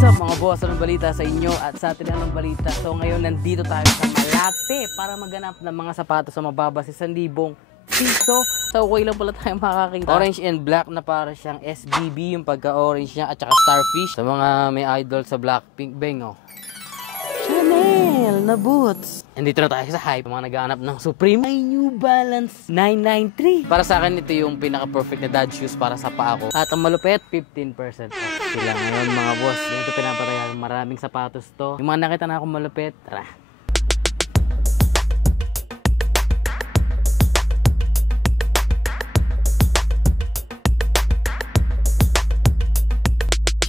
What's up mga boss? Anong balita sa inyo at sa atin anong balita? So ngayon nandito tayo sa Malate para maghanap ng mga sapatos sa mababa sa 1,000 piso. So okay lang pala tayo makakita. Orange and black na para siyang SBB yung pagka-orange niya at saka starfish. Sa mga may idol sa Blackpink, beng oh. Chanel na boots. Andito na tayo sa hype. Mga naghahanap ng Supreme. May New Balance 993. Para sa akin ito yung pinaka-perfect na dad shoes para sa paa ko. At ang malupit, 15% off sila ngayon mga boss. Ito pinapatayan. Maraming sapatos to. Yung mga nakita na akong malupit, tara.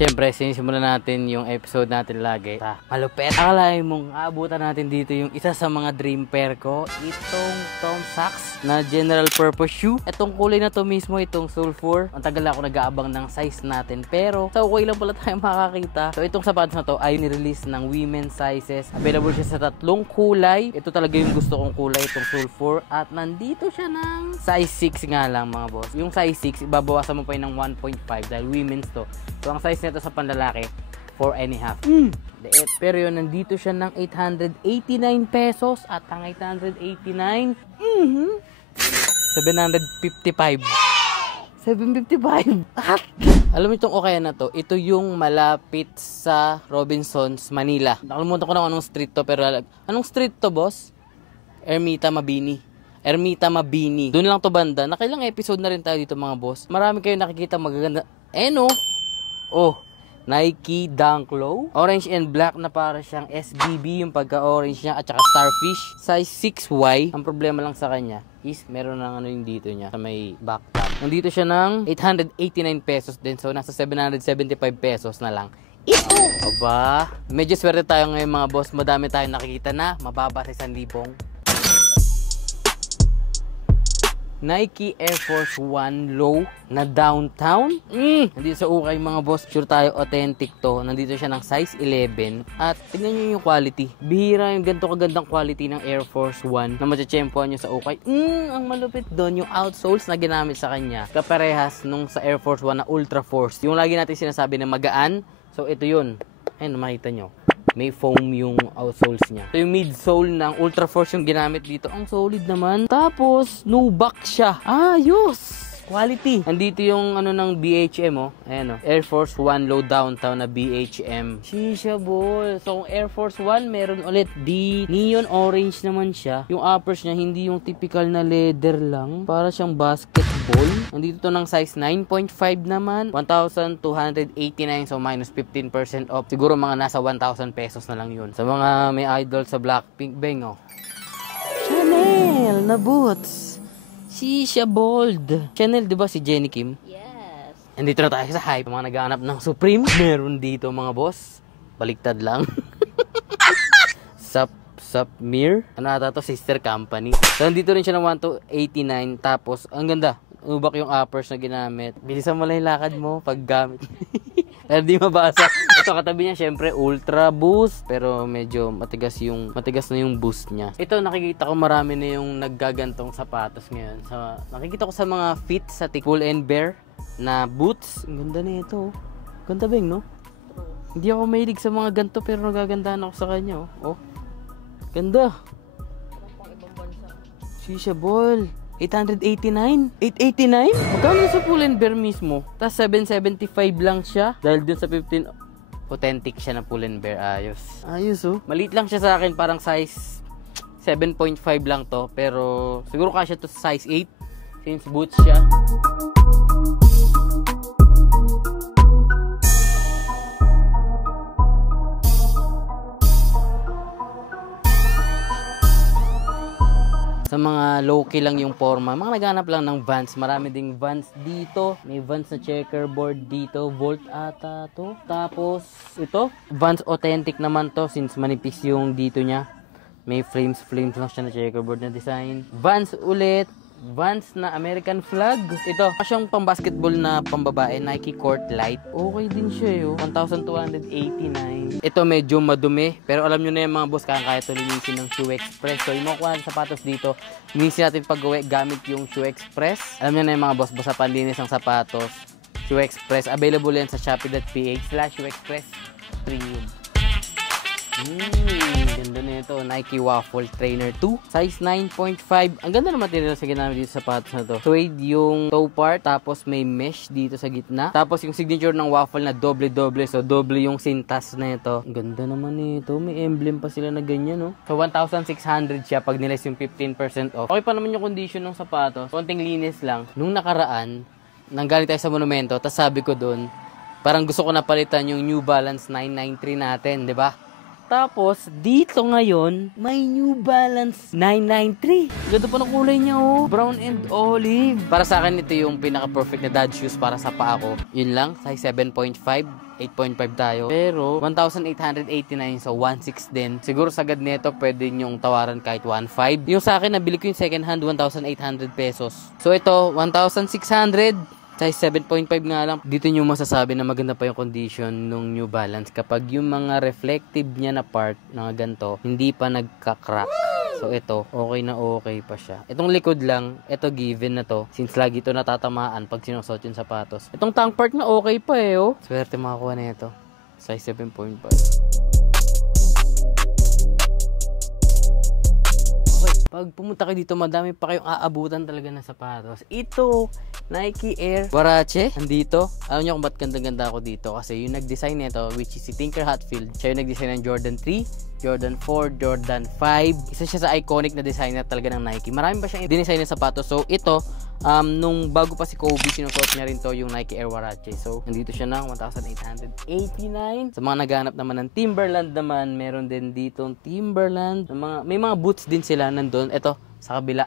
Siyempre, sinisimulan natin yung episode natin lagi sa malupet. Akalain mong aabutan natin dito yung isa sa mga dream pair ko. Itong Tom Sachs na general purpose shoe. Itong kulay na to mismo, itong sulfur. Ang tagal ako nag-aabang ng size natin. Pero, sa okay lang pala tayo makakita. So, itong sapatos na to ay nirelease ng women's sizes. Available siya sa 3 kulay. Ito talaga yung gusto kong kulay, itong sulfur. At nandito siya ng size 6 nga lang mga boss. Yung size 6, ibabawasan mo pa yun ng 1.5 dahil women's to. So, ang size nito sa panlalaki, 4.5. Pero yun, nandito siya ng 889 pesos at ang 889, 755. 755. Alam mo itong okay na to, ito yung malapit sa Robinsons, Manila. Nakalimutan ko na anong street to, pero anong street to, boss? Ermita Mabini. Doon lang to banda. Nakailang episode na rin tayo dito mga boss. Marami kayo nakikita magaganda. No? Oh, Nike Dunk Low. Orange and black na para siyang SBB yung pagka-orange niya at saka starfish. Size 6Y. Ang problema lang sa kanya is meron ng ano yung dito niya sa may back tab. Nandito siya ng 889 pesos din. So, nasa 775 pesos na lang. Ito! Aba, medyo swerte tayo ngayon mga boss. Madami tayong nakikita na mababa sa 1,000. Nike Air Force 1 Low na downtown. Nandito sa ukay mga boss, sure tayo authentic to. Nandito siya ng size 11 at tingnan nyo yung quality. Bihira yung ganito kagandang quality ng Air Force 1 na matchempoan nyo sa ukay. Ang malupit doon yung outsoles na ginamit sa kanya. Kaparehas nung sa Air Force 1 na Ultra Force. Yung lagi natin sinasabi na magaan. So ito yun. Ayun, makita nyo. May foam yung outsoles niya. So yung midsole ng Ultra Force yung ginamit dito. Ang solid naman. Tapos, nubuck siya. Ayos! Quality. Nandito yung ano ng BHM oh. Ayan oh. Air Force 1 Low Downtown na BHM. Shisha ball. So kung Air Force 1 meron ulit di neon orange naman siya. Yung uppers niya hindi yung typical na leather lang. Para siyang basketball. Nandito to ng size 9.5 naman. 1,289 so minus 15% off. Siguro mga nasa 1,000 pesos na lang yun. Sa mga may idol sa Blackpink, beng oh. Chanel na boots. Shisha bold. Chanel, di ba si Jennie Kim? Yes. Andito na tayo sa hype. Mga naghahanap ng Supreme. Meron dito mga boss. Baliktad lang. Sapmir. Ano ata to? Sister company. So, nandito rin siya ng 1,289. Tapos, ang ganda. Ubak yung uppers na ginamit. Bilisan mo lang yung lakad mo pag gamit. Pero di mabasa. Ito katabi niya syempre Ultra Boost. Pero medyo matigas na yung boost niya. Ito nakikita ko marami na yung naggagantong sapatos ngayon. Nakikita ko sa mga fit sa Pull and Bear na boots. Ang ganda na ito. Ganda beng no? Hindi ako mahilig sa mga ganto pero nagagandahan ako sa kanya. Oh. Ganda. Shisha ball. 889? 889? Magkano sa Pull and Bear mismo? Tapos 775 lang siya. Dahil dun sa 15, authentic siya na Pull and Bear. Ayos. Ayos oh. Maliit lang siya sa akin. Parang size 7.5 lang to. Pero siguro kasya to sa size 8. Since boots siya. Sa mga low-key lang yung forma, mga naghanap lang ng Vans. Marami ding Vans dito. May Vans na checkerboard dito. Volt ata to. Tapos, ito. Vans authentic naman to since manipis yung dito niya. May flames lang siya na checkerboard na design. Vans ulit. Vans na American flag. Ito, siyang pang-basketball na pambabae, Nike Court Light. Okay din siya yun. 1,289. Ito medyo madumi. Pero alam nyo na yung mga boss, kaya ito linisin ng Shoe Express. So, yung makuha ng sapatos dito, linisin natin pag-gawa gamit yung Shoe Express. Alam nyo na yung mga boss, basta panlinis ng sapatos. Shoe Express. Available yan sa shopee.ph/Shoe Express. Premium. Ganda na ito. Nike Waffle Trainer 2. Size 9.5. Ang ganda na material sa ginamit dito sa sapatos na to. Suede yung toe part. Tapos may mesh dito sa gitna. Tapos yung signature ng Waffle na doble-doble. So, doble yung sintas na ito. Ang ganda naman ito. May emblem pa sila na ganyan, no? So, 1,600 siya pag niles yung 15% off. Okay pa naman yung condition ng sapatos. Konting linis lang. Nung nakaraan, nanggaling tayo sa monumento. Tapos sabi ko doon, parang gusto ko na palitan yung New Balance 993 natin, di ba? Tapos, dito ngayon, may New Balance 993. Ganda pa ng kulay niya, oh. Brown and olive. Para sa akin, ito yung pinaka-perfect na dad shoes para sa paa ko. Yun lang, size 7.5. 8.5 tayo. Pero, 1,889. So, 1.6 din. Siguro sagad nito, pwede nyong tawaran kahit 1.5. Yung sa akin, nabili ko yung second hand, 1,800 pesos. So, ito, 1,600. Size 7.5 nga lang. Dito nyo masasabi na maganda pa yung condition ng New Balance kapag yung mga reflective niya na part na ganito, hindi pa nagka-crack. So ito, okay na okay pa siya. Itong likod lang, ito given na to. Since lagi ito natatamaan pag sinusot yung sapatos. Itong tongue part na okay pa eh, oh. Swerte makakuha na ito. Size 7.5. Pag pumunta kayo dito, madami pa kayong aabutan talaga ng sapatos. Ito, Nike Air Huarache, andito. Alam niyo kung ba't ganda-ganda ako dito? Kasi yung nag-design nito, which is si Tinker Hatfield, siya yung nag-design ng Jordan 3, Jordan 4, Jordan 5. Isa siya sa iconic na designer talaga ng Nike. Marami pa siyang dinesign na sapatos. So, ito, nung bago pa si Kobe, sinusuot niya rin to yung Nike Air Huarache. So, nandito siya ng 1,889. Sa mga naghanap naman ng Timberland naman, meron din dito Timberland. May mga boots din sila nandun. Ito, sa kabila.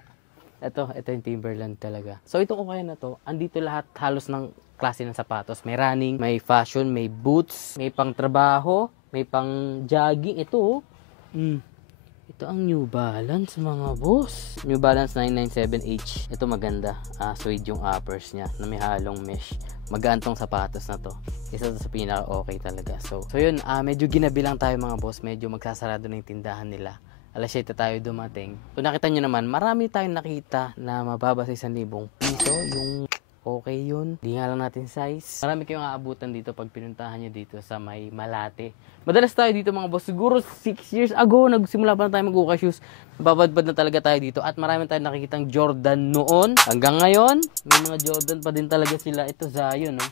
Ito yung Timberland talaga. So, ito ko kaya na to. Andito lahat halos ng klase ng sapatos. May running, may fashion, may boots, may pang trabaho, may pang jogging. Ito, ito ang New Balance, mga boss. New Balance 997H. Ito maganda. Suede yung uppers niya na may halong mesh. Magaan tong sapatos na to. Isa to sa pinaka okay talaga. So yun, medyo ginabi lang tayo mga boss. Medyo magsasarado na yung tindahan nila. Alas 7 tayo dumating. Kung nakita nyo naman, marami tayong nakita na mababa sa 1,000 piso. Yung okay yun. Di nga lang natin size. Marami kayong aabutan dito pag pinuntahan nyo dito sa may Malate. Madalas tayo dito mga boss. Siguro 6 years ago, nagsimula pa na tayo mag-Uka shoes. Babadbad na talaga tayo dito. At marami tayong nakikitang Jordan noon. Hanggang ngayon, may mga Jordan pa din talaga sila. Ito Zion, no?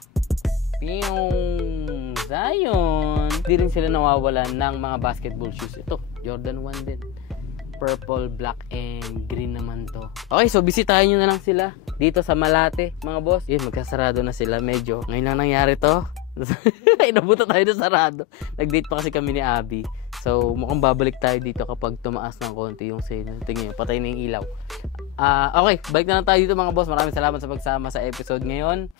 Piyong Zion. Hindi rin sila nawawalan ng mga basketball shoes. Ito, Jordan 1 din. Purple, black, and green naman to. Okay, so bisitahin nyo na lang sila dito sa Malate, mga boss. Yun, magkasarado na sila medyo. Ngayon lang nangyari to. Inabutan tayo na sarado. Nag-date pa kasi kami ni Abby. So, mukhang babalik tayo dito kapag tumaas ng konti yung sale. Tingnan nyo, patay na yung ilaw. Okay, balik na lang tayo dito mga boss. Maraming salamat sa pagsama sa episode ngayon.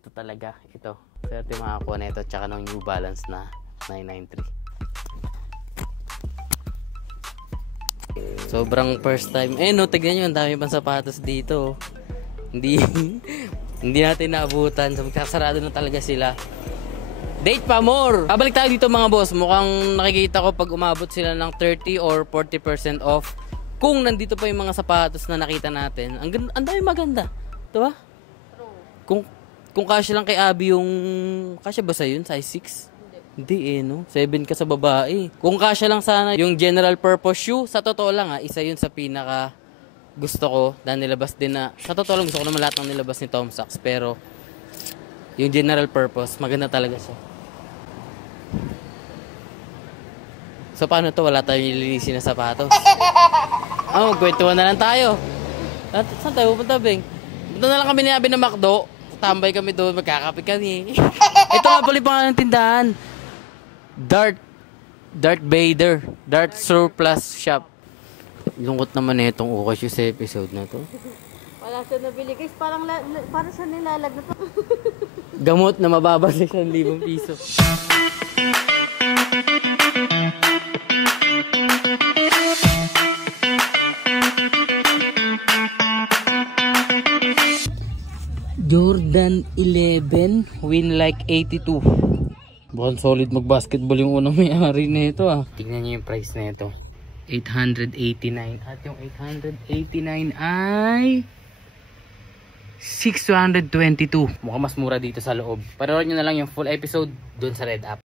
Ito talaga, ito. Swerte makakuha na ito tsaka ng New Balance na 993. Sobrang first time. No, tignan nyo, ang dami pang sapatos dito. Hindi natin naabutan. So, magkasarado na talaga sila. Date pa more! Babalik tayo dito mga boss. Mukhang nakikita ko pag umabot sila ng 30 or 40% off. Kung nandito pa yung mga sapatos na nakita natin. Ang dami maganda. Diba? Kung kasya lang kay Abby yung... Kasya ba sa yun? Size 6? Hindi no? 7 ka sa babae. Kung kasya lang sana yung general purpose shoe, sa totoo lang isa yun sa pinaka gusto ko na nilabas din na, sa totoo lang gusto ko naman lahat ng nilabas ni Tom Sachs, pero yung general purpose, maganda talaga siya. So paano to? Wala tayong nilinisin na sapatos. Magkwentuhan na lang tayo. Saan tayo pupunta, Beng? Punta na lang kami ni Abby na McDo. Tambay kami doon, magkakape kami. Ito nga pala yung pangalan ng tindahan. Darth Vader. Darth Surplus Shop. Lungkot naman na itong Uka shoes episode na to. Wala siya nabili guys. Parang siya nilalagnas. Gamot na mababa sa 1,000 piso. Jordan 11 win like 82. Mukhang solid mag-basketball yung unang may-ari nito Tingnan niyo yung price nito. 889 at yung 889 ay 622. Mukhang mas mura dito sa loob. Panoorin nyo na lang yung full episode dun sa Red App.